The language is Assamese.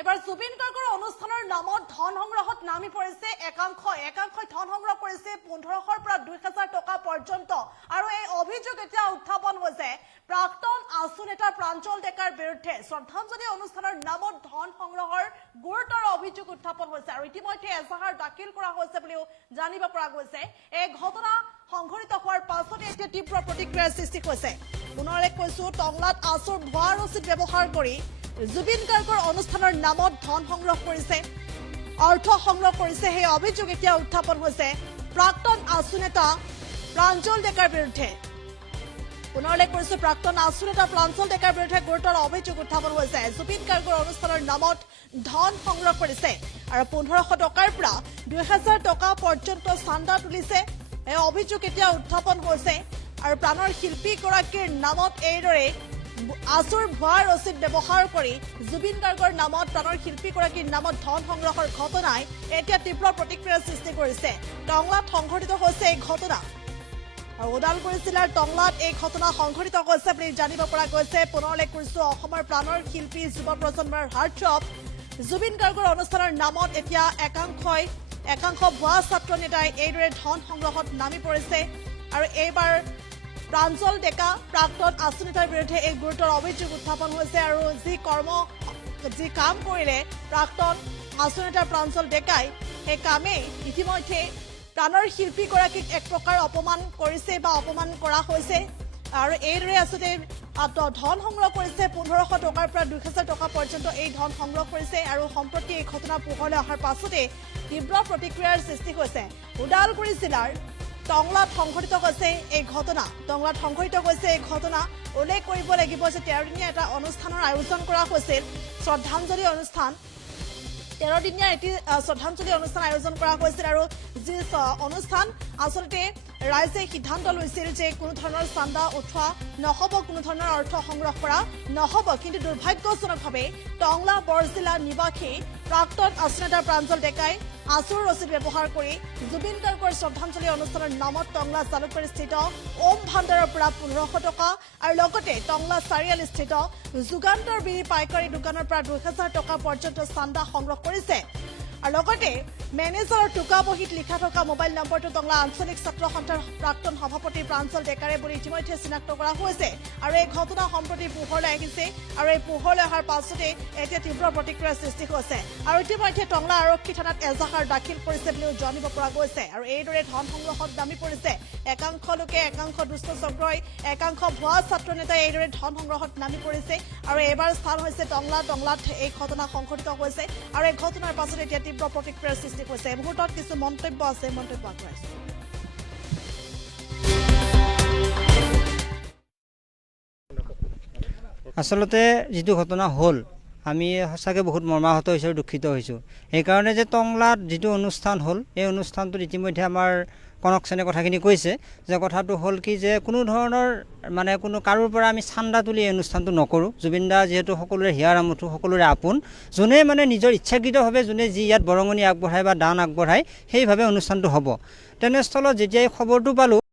এবাৰ জুবিন গাৰ্গৰ অনুষ্ঠানৰ নামত ধন সংগ্ৰহত নামি পৰিছে একাংশই ধন সংগ্ৰহ কৰিছে 1500 পৰা 2000 টকা পৰ্যন্ত আৰু এই অভিযোগ এতিয়া উত্থাপন হৈছে প্ৰাক্তন আছু নেতা প্ৰাঞ্জল ডেকাৰ বিৰুদ্ধে শ্ৰদ্ধাঞ্জলি অনুষ্ঠানৰ নামত ধন সংগ্ৰহৰ গুৰুতৰ অভিযোগ উত্থাপন হৈছে আৰু ইতিমধ্যে এজাহাৰ দাখিল কৰা হৈছে বুলিও জানিব পৰা গৈছে এই ঘটনা সংঘটিত হোৱাৰ পাছতে এতিয়া তীব্ৰ প্ৰতিক্ৰিয়াৰ সৃষ্টি হৈছে পুনৰলে কৈছো টংলাত আছুৰ ভুৱা ৰচিদ ব্যৱহাৰ কৰি জুবিন গাৰ্গৰ অনুষ্ঠানৰ নামত ধন সংগ্ৰহ কৰিছে অৰ্থ সংগ্ৰহ কৰিছে সেই অভিযোগ এতিয়া উত্থাপন হৈছে প্ৰাক্তন আছু নেতা প্ৰাঞ্জল ডেকাৰ বিৰুদ্ধে পুনৰলে কৈছো প্ৰাক্তন আছু নেতা প্ৰাঞ্জল ডেকাৰ বিৰুদ্ধে গুৰুতৰ অভিযোগ উত্থাপন হৈছে জুবিন গাৰ্গৰ অনুষ্ঠানৰ নামত ধন সংগ্ৰহ কৰিছে আৰু 1500 টকাৰ পৰা 2000 টকা পৰ্যন্ত চান্দা তুলিছে এই অভিযোগ এতিয়া উত্থাপন হৈছে আৰু প্ৰাণৰ শিল্পী গৰাকীৰ নামত এইদৰে আছুৰ ভুৱা ৰচিদ ব্যৱহাৰ কৰি জুবিন গাৰ্গৰ নামত প্ৰাণৰ শিল্পী গৰাকীৰ নামত ধন সংগ্ৰহৰ ঘটনাই এতিয়া তীব্ৰ প্ৰতিক্ৰিয়াৰ সৃষ্টি কৰিছে টংলাত সংঘটিত হৈছে এই ঘটনা আৰু ওদালগুৰি জিলাৰ টংলাত এই ঘটনা সংঘটিত হৈছে বুলি জানিব পৰা গৈছে পুনৰলে কৈছো অসমৰ প্ৰাণৰ শিল্পী যুৱ প্ৰজন্মৰ হাৰ্টথ্ৰব জুবিন গাৰ্গৰ অনুষ্ঠানৰ নামত এতিয়া একাংশ ভুৱা ছাত্ৰ নেতাই এইদৰে ধন সংগ্ৰহত নামি পৰিছে আৰু এইবাৰ প্ৰাঞ্জল ডেকা প্ৰাক্তন আছু নেতাৰ বিৰুদ্ধে এই গুৰুতৰ অভিযোগ উত্থাপন হৈছে আৰু যি কাম কৰিলে প্ৰাক্তন আছু নেতা প্ৰাঞ্জল ডেকাই সেই কামেই ইতিমধ্যে প্ৰাণৰ শিল্পী গৰাকীক এক প্ৰকাৰ অপমান কৰিছে বা অপমান কৰা হৈছে আৰু এইদৰে আছুতে ধন সংগ্ৰহ কৰিছে 1500 টকাৰ পৰা 2000 টকা পৰ্যন্ত এই ধন সংগ্ৰহ কৰিছে আৰু সম্প্ৰতি এই ঘটনা পোহৰলৈ অহাৰ পাছতে তীব্ৰ প্ৰতিক্ৰিয়াৰ সৃষ্টি হৈছে ওদালগুৰি জিলাৰ টংলাত সংঘটিত হৈছে এই ঘটনা উল্লেখ কৰিব লাগিব যে 13 দিনীয়া এটা অনুষ্ঠানৰ আয়োজন কৰা হৈছিল শ্ৰদ্ধাঞ্জলি অনুষ্ঠান 13 দিনীয়া এটি শ্ৰদ্ধাঞ্জলি অনুষ্ঠান আয়োজন কৰা হৈছিল আৰু যি অনুষ্ঠান আচলতে ৰাইজে সিদ্ধান্ত লৈছিল যে কোনো ধৰণৰ চান্দা উঠোৱা নহব কোনো ধৰণৰ অৰ্থ সংগ্ৰহ কৰা নহব কিন্তু দুৰ্ভাগ্যজনকভাৱে টংলা বৰজিলা নিবাসী প্ৰাক্তন আছু নেতা প্ৰাঞ্জল ডেকাই আছুৰ ৰচিদ ব্যৱহাৰ কৰি জুবিন গাৰ্গৰ শ্ৰদ্ধাঞ্জলি অনুষ্ঠানৰ নামত টংলা জালুকবাৰী স্থিত ওম ভাণ্ডাৰৰ পৰা 1500 টকা আৰু লগতে টংলা চাৰিআলি স্থিত যুগান্তৰ বিৰি পাইকাৰী দোকানৰ পৰা 2000 টকা পৰ্যন্ত চান্দা সংগ্ৰহ কৰিছে আৰু লগতে মেনেজাৰৰ টোকা বহীত লিখা থকা মোবাইল নম্বৰটো টংলা আঞ্চলিক ছাত্ৰ সন্থাৰ প্ৰাক্তন সভাপতি প্ৰাঞ্জল ডেকাৰে বুলি ইতিমধ্যে চিনাক্ত কৰা হৈছে আৰু এই ঘটনা সম্প্ৰতি পোহৰলৈ আহিছে আৰু এই পোহৰলৈ অহাৰ পাছতে এতিয়া তীব্ৰ প্ৰতিক্ৰিয়াৰ সৃষ্টি হৈছে আৰু ইতিমধ্যে টংলা আৰক্ষী থানাত এজাহাৰ দাখিল কৰিছে বুলিও জানিব পৰা গৈছে আৰু এইদৰে ধন সংগ্ৰহত নামি পৰিছে একাংশ লোকে একাংশ দুষ্ট চক্ৰই একাংশ ভুৱা ছাত্ৰ নেতাই এইদৰে ধন সংগ্ৰহত নামি পৰিছে আৰু এইবাৰ স্থান হৈছে টংলাত এই ঘটনা সংঘটিত হৈছে আৰু এই ঘটনাৰ পাছতে এতিয়া তীব্ৰ প্ৰতিক্ৰিয়াৰ সৃষ্টি হৈছে এই মুহূৰ্তত কিছু মন্তব্য আছে মন্তব্য আগবঢ়াইছে আচলতে যিটো ঘটনা হ'ল আমি সঁচাকৈ বহুত মৰ্মাহত হৈছোঁ আৰু দুখিত হৈছোঁ সেইকাৰণে যে টংলাত যিটো অনুষ্ঠান হ'ল এই অনুষ্ঠানটোত ইতিমধ্যে আমাৰ কনক সেনে কথাখিনি কৈছে যে কথাটো হ'ল কি যে কোনো ধৰণৰ মানে কোনো কাৰোৰ পৰা আমি চান্দা তুলি এই অনুষ্ঠানটো নকৰোঁ জুবিন দা যিহেতু সকলোৰে হিয়াৰ আমঠু সকলোৰে আপোন যোনে মানে নিজৰ ইচ্ছাকৃতভাৱে যোনে যি ইয়াত বৰঙণি আগবঢ়ায় বা দান আগবঢ়ায় সেইভাৱে অনুষ্ঠানটো হ'ব তেনেস্থলত যেতিয়া এই খবৰটো পালোঁ